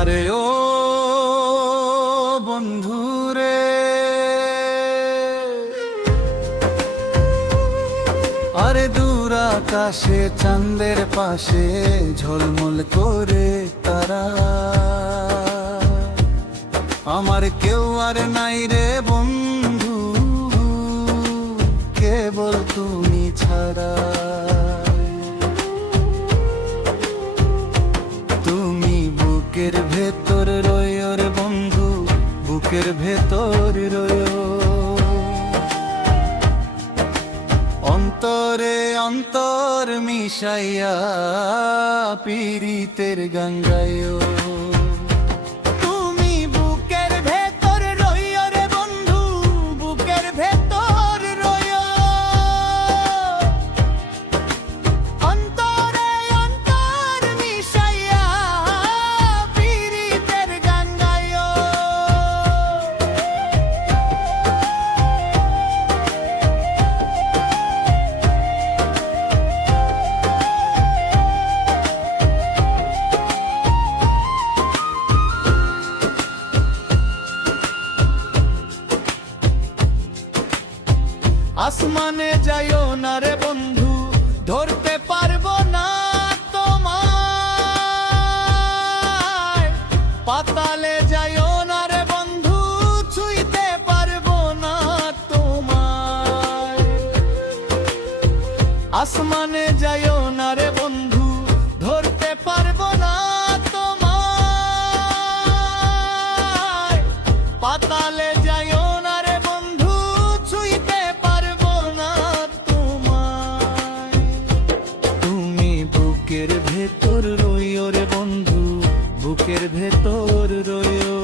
আরে ও বন্ধুরে, আরে দূর আকাশে চাঁদের পাশে ঝলমল করে তারা, আমার কেউ আর নাই রে বন্ধু, কেবল তুমি ছাড়া। তুমি বুকের ভেতর রয়ো রে বন্ধু, বুকের ভেতর রয়ো, অন্তরে অন্তর মিশাইয়া পীড়িতের গান গাইও। তুমি বুকের ভেতর রইও রে বন্ধু, বুকের ভেতর রইও, অন্তরে অন্তর মিশাইয়া পীড়িতের গান গাইও। আসমানে যাইও না রে বন্ধু, ধরতে পারবো না তোমায়। পাতালে যাইও না রে বন্ধু, ছুঁইতে পারবো না তোমায়। আসমানে যাইও না রে বন্ধু, ধরতে পারবো না তোমায়। পাতালে যাইও না রে বন্ধু, ছুঁইতে পারবো না তোমায়। তুমি বুকের ভেতর রইও রে বন্ধু, বুকের ভেতর রইও,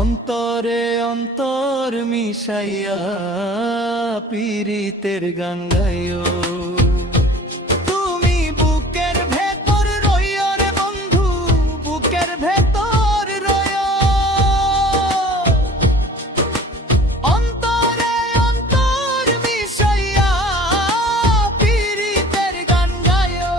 অন্তরে অন্তর মিশাইয়া পীড়িতের গান গাইও। তুমি বুকের ভেতর রইও রে বন্ধু, বুকের ভেতর রইও, অন্তরে অন্তর মিশাইয়া পীড়িতের গান গাইও।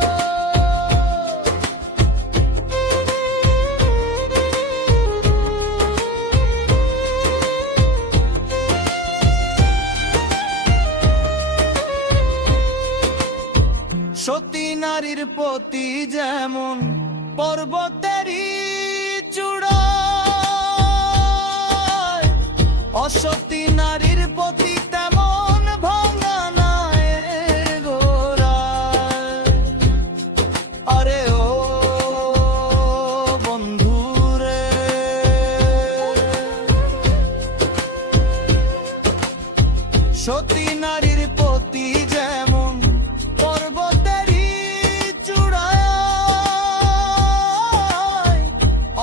সতী নারীর প্রতি যেমন পর্বতেরই চূড়ায়, অসতী নারীর প্রতি তেমন ভাঙা নায়ের গোড়ায়। আরে ও বন্ধুরে, সতী নারীর প্রতি যেমন পর্বতেরই চূড়ায়,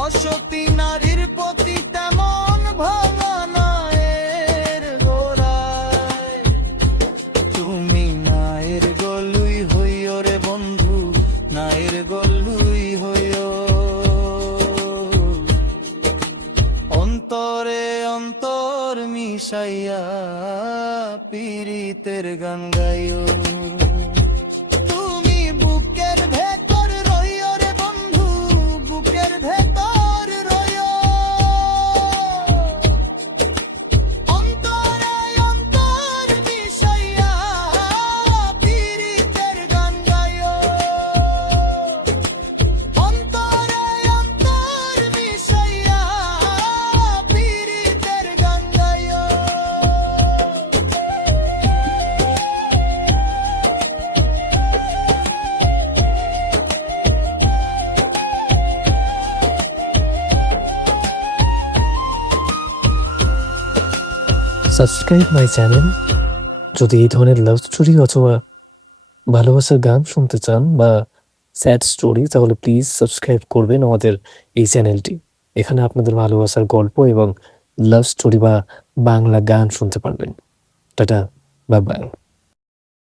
অসতী নারীর প্রতি তেমন ভাঙা নায়ের গোড়ায়। তুমি নায়ের গলুই হইও রে বন্ধু, নায়ের গলুই হইও, অন্তরে অন্তর মিশাইয়া পীড়িতের গান গাইও। তুমি বুকের ভেতর রইও রে বন্ধু, বুকের ভেতর রইও, অন্তরে অন্তর মিশাইয়া পীড়িতের গান গাইও, অন্তরে অন্তর মিশাইয়া পীড়িতের গান গাইও। Subscribe my channel. যদি এই ধরনের লাভ স্টোরি অথবা ভালোবাসার গান শুনতে চান বা স্যাড স্টোরি, তাহলে প্লিজ সাবস্ক্রাইব করবেন আমাদের এই চ্যানেলটি। এখানে আপনাদের ভালোবাসার গল্প এবং লাভ স্টোরি বা বাংলা গান শুনতে পারবেন। Tata, bye bye.